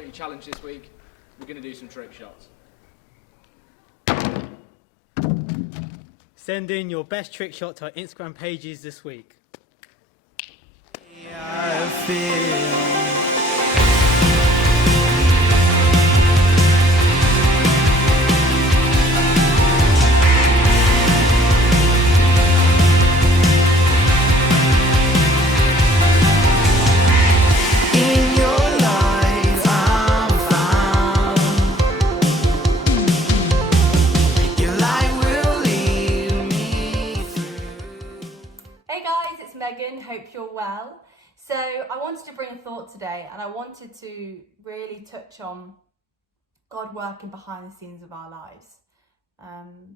got your challenge this week. We're going to do some trick shots. Send in your best trick shot to our Instagram pages this week. I feel Megan, hope you're well. So I wanted to bring a thought today, and I wanted to really touch on God working behind the scenes of our lives.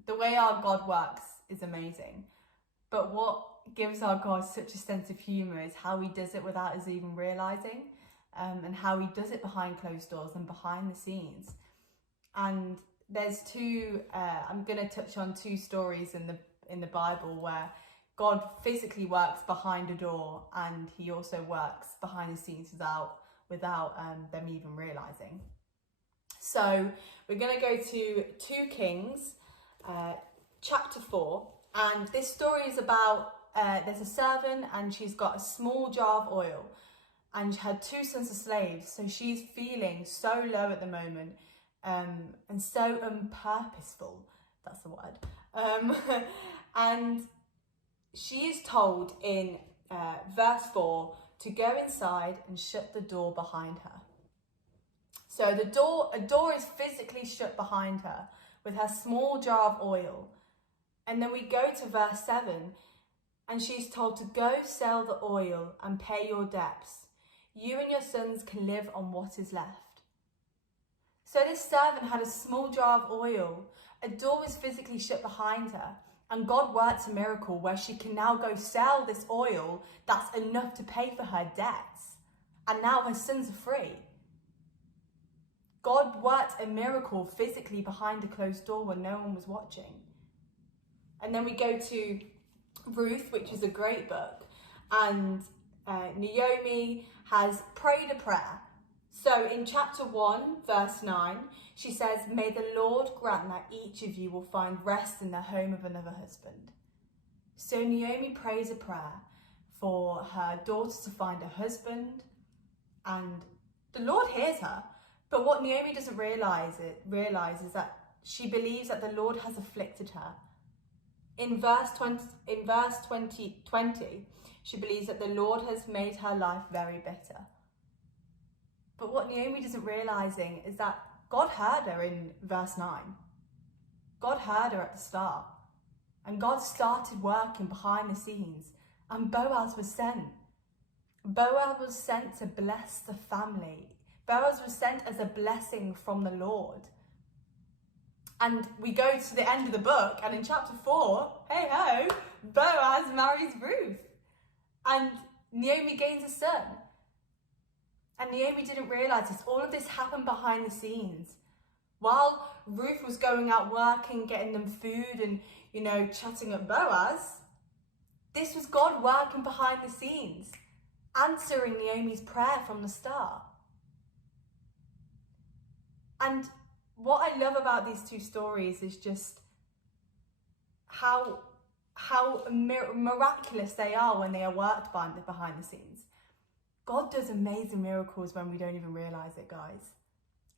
The way our God works is amazing, but what gives our God such a sense of humour is how he does it without us even realising, and how he does it behind closed doors and behind the scenes. And there's I'm going to touch on two stories in the Bible where God physically works behind a door, and he also works behind the scenes without them even realising. So we're going to go to 2 Kings, chapter 4, and this story is about, there's a servant and she's got a small jar of oil, and her 2 sons are slaves, so she's feeling so low at the moment, and so unpurposeful, that's the word, and she is told in verse 4 to go inside and shut the door behind her. So a door is physically shut behind her with her small jar of oil. And then we go to verse 7, and she's told to go sell the oil and pay your debts. You and your sons can live on what is left. So this servant had a small jar of oil. A door was physically shut behind her. And God works a miracle where she can now go sell this oil that's enough to pay for her debts. And now her sons are free. God worked a miracle physically behind a closed door when no one was watching. And then we go to Ruth, which is a great book. And Naomi has prayed a prayer. So in chapter 1, verse 9, she says, "May the Lord grant that each of you will find rest in the home of another husband." So Naomi prays a prayer for her daughter to find a husband, and the Lord hears her. But what Naomi doesn't realize is that she believes that the Lord has afflicted her. In verse 20, she believes that the Lord has made her life very bitter. But what Naomi isn't realising is that God heard her in verse 9. God heard her at the start. And God started working behind the scenes. And Boaz was sent. Boaz was sent to bless the family. Boaz was sent as a blessing from the Lord. And we go to the end of the book, and in chapter 4, hey ho, Boaz marries Ruth. And Naomi gains a son. And Naomi didn't realise this. All of this happened behind the scenes. While Ruth was going out working, getting them food and, chatting at Boaz, this was God working behind the scenes, answering Naomi's prayer from the start. And what I love about these 2 stories is just how miraculous they are when they are worked behind the scenes. God does amazing miracles when we don't even realise it, guys.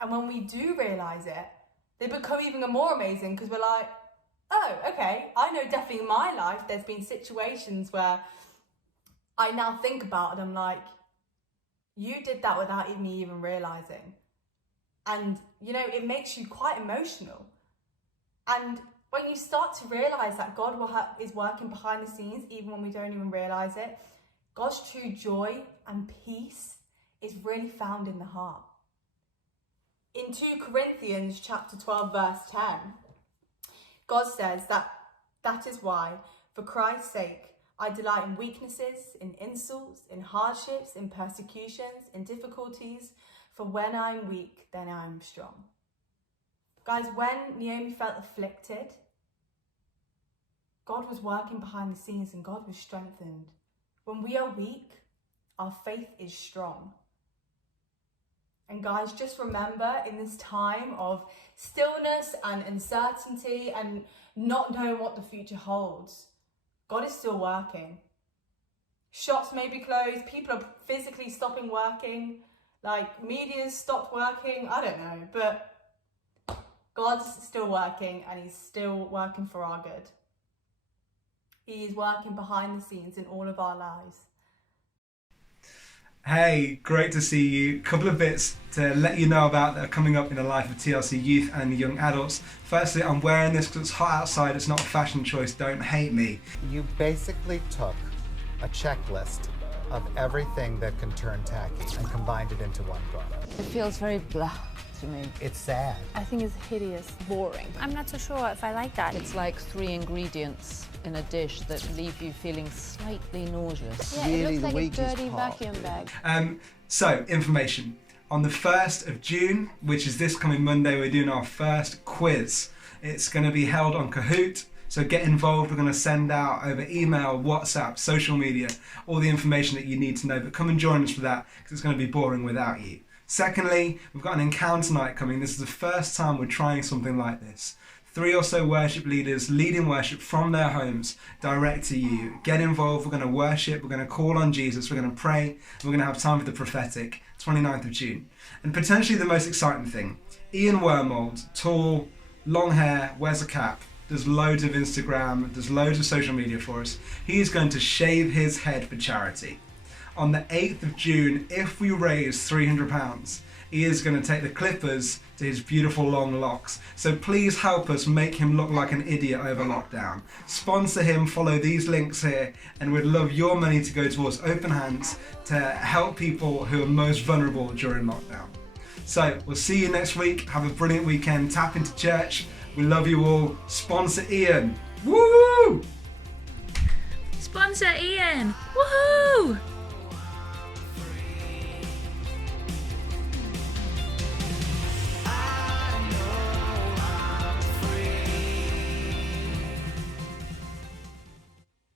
And when we do realise it, they become even more amazing because we're like, oh, okay, I know definitely in my life there's been situations where I now think about it and I'm like, you did that without me even realising. And, it makes you quite emotional. And when you start to realise that God is working behind the scenes even when we don't even realise it, God's true joy and peace is really found in the heart. In 2 Corinthians chapter 12, verse 10, God says that is why, for Christ's sake, I delight in weaknesses, in insults, in hardships, in persecutions, in difficulties, for when I'm weak, then I'm strong. Guys, when Naomi felt afflicted, God was working behind the scenes and God was strengthened. When we are weak, our faith is strong. And guys, just remember, in this time of stillness and uncertainty and not knowing what the future holds, God is still working. Shops may be closed, people are physically stopping working, like media's stopped working, I don't know, but God's still working, and he's still working for our good. He is working behind the scenes in all of our lives. Hey, great to see you. Couple of bits to let you know about that are coming up in the life of TLC youth and young adults. Firstly, I'm wearing this because it's hot outside. It's not a fashion choice. Don't hate me. You basically took a checklist of everything that can turn tacky and combined it into one product. It feels very blah to me. It's sad. I think it's hideous, boring. I'm not so sure if I like that. It's like 3 ingredients in a dish that leave you feeling slightly nauseous. Yeah, Really, it the looks like a weakest dirty part. vacuum bag. So, information. On the 1st of June, which is this coming Monday, we're doing our first quiz. It's going to be held on Kahoot. So get involved. We're going to send out over email, WhatsApp, social media, all the information that you need to know. But come and join us for that, because it's going to be boring without you. Secondly, we've got an encounter night coming. This is the first time we're trying something like this. 3 or so worship leaders leading worship from their homes direct to you. Get involved. We're going to worship. We're going to call on Jesus. We're going to pray. We're going to have time for the prophetic. 29th of June. And potentially the most exciting thing, Ian Wormold, tall, long hair, wears a cap, does loads of Instagram, does loads of social media for us. He is going to shave his head for charity. On the 8th of June, if we raise £300, he is going to take the clippers to his beautiful long locks. So please help us make him look like an idiot over lockdown. Sponsor him, follow these links here, and we'd love your money to go towards Open Hands to help people who are most vulnerable during lockdown. So we'll see you next week. Have a brilliant weekend. Tap into church. We love you all. Sponsor Ian. Woo! Sponsor Ian. Woohoo!